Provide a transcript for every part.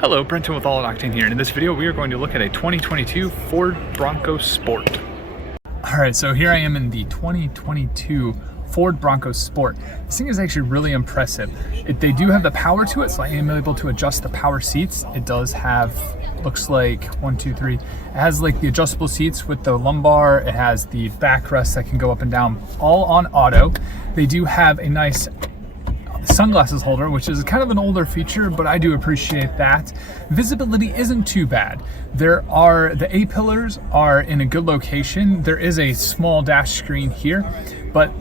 Hello, Brenton with All Octane here, and in this video we are going to look at a 2022 Ford Bronco Sport. Alright, so here I am in the 2022 Ford Bronco Sport. This thing is actually really impressive. They do have the power to it, so I am able to adjust the power seats. It does have, looks like, 1, 2, 3. It has like the adjustable seats with the lumbar. It has the backrest that can go up and down, all on auto. They do have a nice sunglasses holder, which is kind of an older feature, but I do appreciate that. Visibility isn't too bad. The A-pillars are in a good location. There is a small dash screen here, but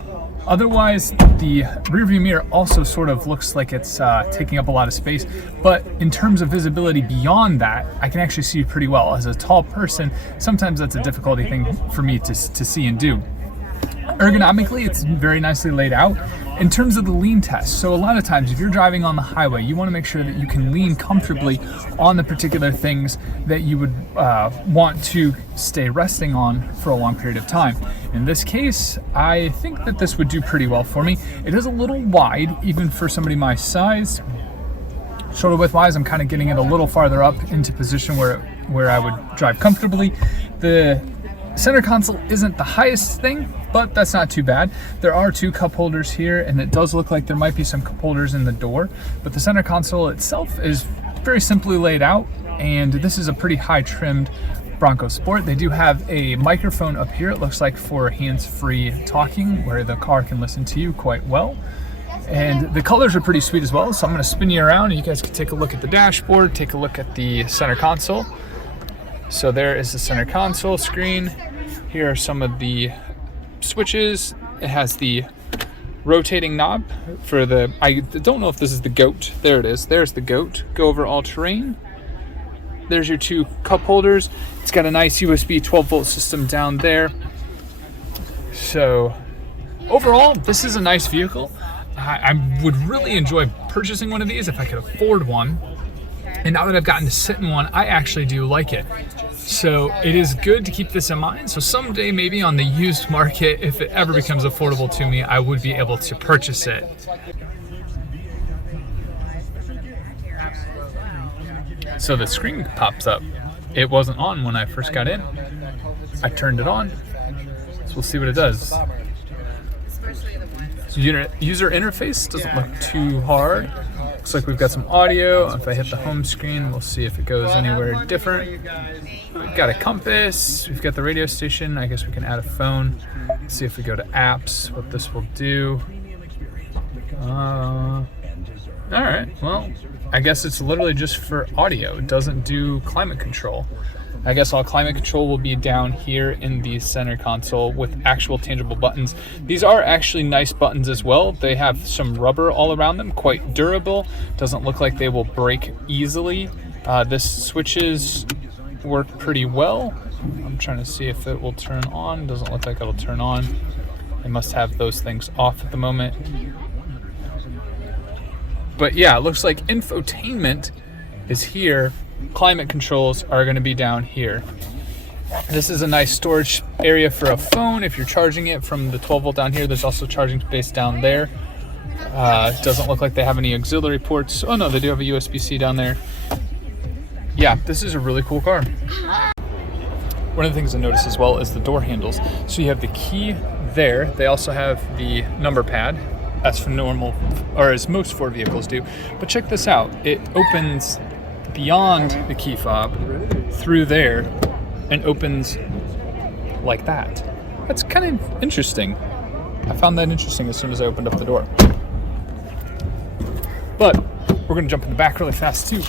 otherwise the rear view mirror also sort of looks like it's taking up a lot of space. But in terms of visibility beyond that, I can actually see pretty well. As a tall person, sometimes that's a difficulty thing for me to see and do. Ergonomically, it's very nicely laid out. In terms of the lean test, so a lot of times if you're driving on the highway, you want to make sure that you can lean comfortably on the particular things that you would want to stay resting on for a long period of time. In this case, I think that this would do pretty well for me. It is a little wide, even for somebody my size. Shoulder width wise, I'm kind of getting it a little farther up into position where I would drive comfortably. The center console isn't the highest thing, but that's not too bad. There are 2 cup holders here, and it does look like there might be some cup holders in the door, but the center console itself is very simply laid out, and this is a pretty high trimmed Bronco Sport. They do have a microphone up here, it looks like, for hands-free talking, where the car can listen to you quite well. And the colors are pretty sweet as well, so I'm going to spin you around and you guys can take a look at the dashboard, take a look at the center console. So there is the center console screen. Here are some of the switches. It has the rotating knob for the, I don't know if this is the goat. There it is. There's the goat. Go over all terrain. There's your 2 cup holders. It's got a nice USB 12-volt system down there. So overall, this is a nice vehicle. I would really enjoy purchasing one of these if I could afford one. And now that I've gotten to sit in one, I actually do like it. So it is good to keep this in mind. So someday, maybe on the used market, if it ever becomes affordable to me, I would be able to purchase it. So the screen pops up. It wasn't on when I first got in. I turned it on. So we'll see what it does. So user interface doesn't look too hard. Looks like we've got some audio. If I hit the home screen, we'll see if it goes anywhere different. We've got a compass. We've got the radio station. I guess we can add a phone. Let's see if we go to apps, what this will do. All right, well, I guess it's literally just for audio. It doesn't do climate control. I guess all climate control will be down here in the center console with actual tangible buttons. These are actually nice buttons as well. They have some rubber all around them, quite durable. Doesn't look like they will break easily. This switches work pretty well. I'm trying to see if it will turn on. Doesn't look like it'll turn on. I must have those things off at the moment. But yeah, it looks like infotainment is here. Climate controls are going to be down here. This is a nice storage area for a phone if you're charging it from the 12 volt down here. There's also charging space down there. It doesn't look like they have any auxiliary ports. Oh no, they do have a USB-C down there. Yeah, this is a really cool car. One of the things I noticed as well is the door handles. So you have the key there. They also have the number pad, as for normal, or as most Ford vehicles do. But check this out. It opens beyond the key fob through there and opens like that. That's kind of interesting. I found that interesting as soon as I opened up the door. But we're gonna jump in the back really fast too.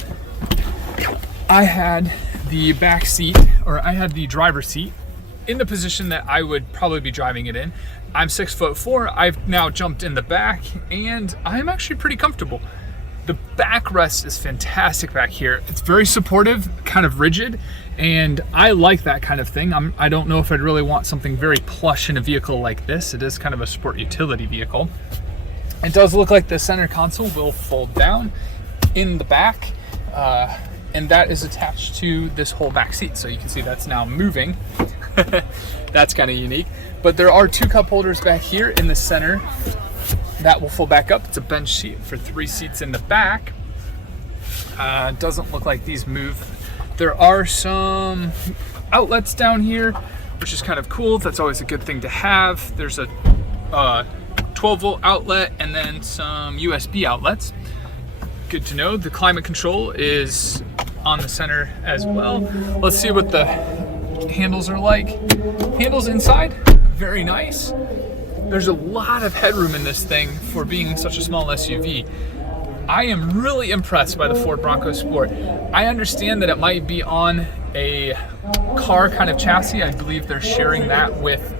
I had the back seat, or I had the driver's seat in the position that I would probably be driving it in. I'm 6'4". I've now jumped in the back and I'm actually pretty comfortable. The backrest is fantastic back here. It's very supportive, kind of rigid, and I like that kind of thing. I don't know if I'd really want something very plush in a vehicle like this. It is kind of a sport utility vehicle. It does look like the center console will fold down in the back, and that is attached to this whole back seat. So you can see that's now moving. That's kind of unique. But there are 2 cup holders back here in the center That will fold back up. It's a bench seat for 3 seats in the back. Doesn't look like these move. There are some outlets down here, which is kind of cool. That's always a good thing to have. There's a 12-volt outlet and then some USB outlets. Good to know. The climate control is on the center as well. Let's see what the handles are like. Handles inside, very nice. There's a lot of headroom in this thing for being such a small SUV. I am really impressed by the Ford Bronco Sport. I understand that it might be on a car kind of chassis. I believe they're sharing that with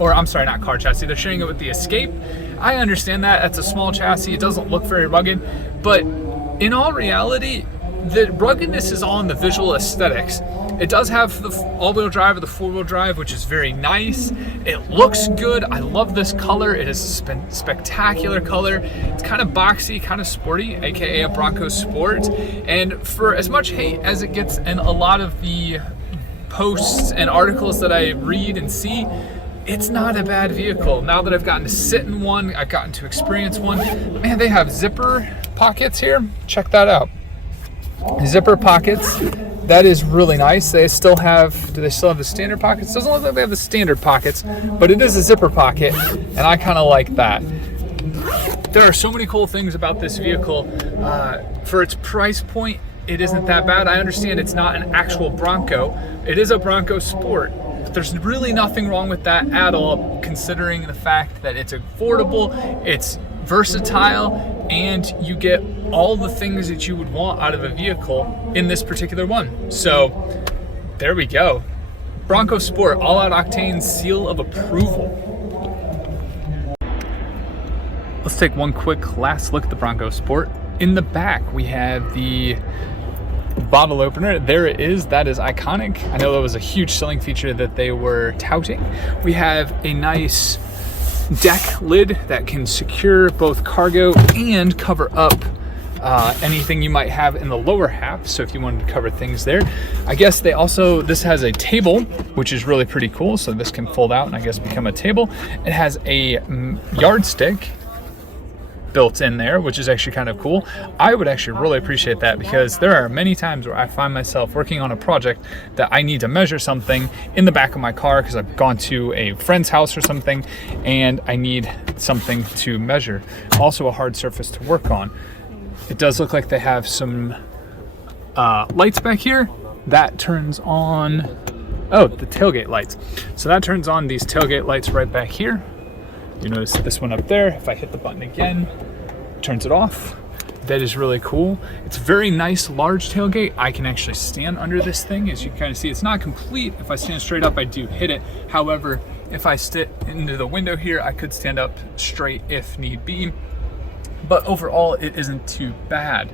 I'm sorry, not car chassis, they're sharing it with the Escape. I understand that. That's a small chassis. It doesn't look very rugged, but in all reality, the ruggedness is all in the visual aesthetics. It does have the all-wheel drive or the four-wheel drive, which is very nice. It looks good. I love this color. It is a spectacular color. It's kind of boxy, kind of sporty, aka a Bronco Sport. And for as much hate as it gets in a lot of the posts and articles that I read and see, it's not a bad vehicle. Now that I've gotten to sit in one, I've gotten to experience one. Man, they have zipper pockets here. Check that out. Zipper pockets. That is really nice. They still have, do they still have the standard pockets? Doesn't look like they have the standard pockets, but it is a zipper pocket, and I kind of like that. There are so many cool things about this vehicle. For its price point, it isn't that bad. I understand it's not an actual Bronco. It is a Bronco Sport. There's really nothing wrong with that at all, considering the fact that it's affordable, it's versatile, and you get all the things that you would want out of a vehicle in this particular one. So there we go. Bronco Sport, all-out octane, seal of approval. Let's take one quick last look at the Bronco Sport. In the back, we have the bottle opener. There it is. That is iconic. I know that was a huge selling feature that they were touting. We have a nice deck lid that can secure both cargo and cover up anything you might have in the lower half. So if you wanted to cover things there, I guess this has a table, which is really pretty cool. So this can fold out and I guess become a table. It has a yardstick built in there, which is actually kind of cool. I would actually really appreciate that, because there are many times where I find myself working on a project that I need to measure something in the back of my car because I've gone to a friend's house or something and I need something to measure. Also a hard surface to work on. It does look like they have some lights back here. That turns on, the tailgate lights. So that turns on these tailgate lights right back here. You notice this one up there, if I hit the button again, it turns it off. That is really cool. It's a very nice large tailgate. I can actually stand under this thing. As you can kind of see, it's not complete. If I stand straight up, I do hit it. However, if I sit into the window here, I could stand up straight if need be. But overall, it isn't too bad.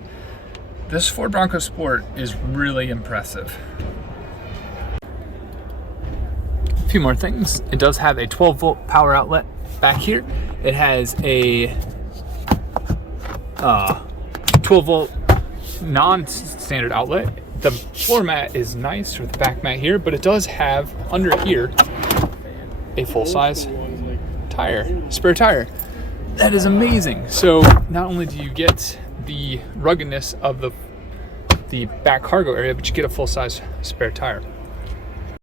This Ford Bronco Sport is really impressive. A few more things. It does have a 12-volt power outlet back here. It has a 12-volt non-standard outlet. The floor mat is nice, or the back mat here, but it does have under here a full-size tire, spare tire. That is amazing. So not only do you get the ruggedness of the back cargo area, but you get a full-size spare tire.